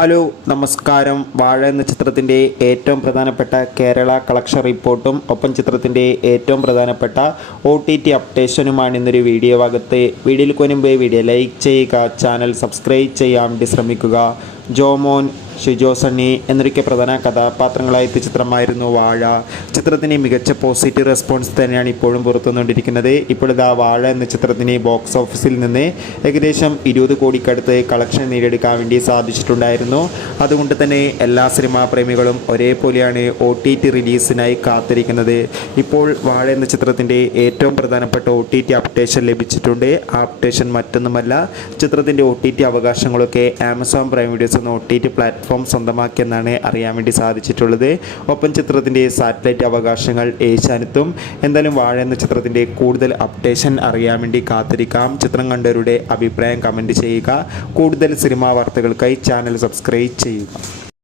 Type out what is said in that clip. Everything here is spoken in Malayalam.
ഹലോ നമസ്കാരം. വാഴ എന്ന ചിത്രത്തിൻ്റെ ഏറ്റവും പ്രധാനപ്പെട്ട കേരള കളക്ഷൻ റിപ്പോർട്ടും ഒപ്പം ചിത്രത്തിൻ്റെ ഏറ്റവും പ്രധാനപ്പെട്ട OTT അപ്ഡേഷനുമാണ് ഇന്നൊരു വീഡിയോ ഭാഗത്ത്. വീഡിയോയിൽ മുൻപ് വീഡിയോ ലൈക്ക് ചെയ്യുക, ചാനൽ സബ്സ്ക്രൈബ് ചെയ്യാൻ വേണ്ടി ശ്രമിക്കുക. ജോമോൻ, ഷിജോ സണ്ണി എന്നൊക്കെ പ്രധാന കഥാപാത്രങ്ങളായ ചിത്രമായിരുന്നു വാഴ. ചിത്രത്തിന് മികച്ച പോസിറ്റീവ് റെസ്പോൺസ് തന്നെയാണ് ഇപ്പോഴും പുറത്തുവന്നുകൊണ്ടിരിക്കുന്നത്. ഇപ്പോഴിതാ വാഴ എന്ന ചിത്രത്തിന് ബോക്സ് ഓഫീസിൽ നിന്ന് ഏകദേശം 20 കോടിക്കടുത്ത് കളക്ഷൻ നേടിയെടുക്കാൻ വേണ്ടി സാധിച്ചിട്ടുണ്ടായിരുന്നു. അതുകൊണ്ട് തന്നെ എല്ലാ സിനിമാ പ്രേമികളും ഒരേപോലെയാണ് OTT റിലീസിനായി കാത്തിരിക്കുന്നത്. ഇപ്പോൾ വാഴ എന്ന ചിത്രത്തിൻ്റെ ഏറ്റവും പ്രധാനപ്പെട്ട OTT അപ്ഡേഷൻ ലഭിച്ചിട്ടുണ്ട്. ആ അപ്ഡേഷൻ മറ്റൊന്നുമല്ല, ചിത്രത്തിൻ്റെ OTT അവകാശങ്ങളൊക്കെ ആമസോൺ പ്രൈം വീഡിയോസ് എന്ന OTT പ്ലാറ്റ്ഫോം സ്വന്തമാക്കിയെന്നാണ് അറിയാൻ വേണ്ടി സാധിച്ചിട്ടുള്ളത്. ഒപ്പം ചിത്രത്തിൻ്റെ സാറ്റലൈറ്റ് അവകാശങ്ങൾ ഏഷ്യാനെത്തും. എന്തായാലും വാഴ എന്ന ചിത്രത്തിൻ്റെ കൂടുതൽ അപ്ഡേഷൻ അറിയാൻ വേണ്ടി കാത്തിരിക്കാം. ചിത്രം കണ്ടവരുടെ അഭിപ്രായം കമൻറ്റ് ചെയ്യുക. കൂടുതൽ സിനിമാ വാർത്തകൾക്കായി ചാനൽ സബ്സ്ക്രൈബ് ചെയ്യുക.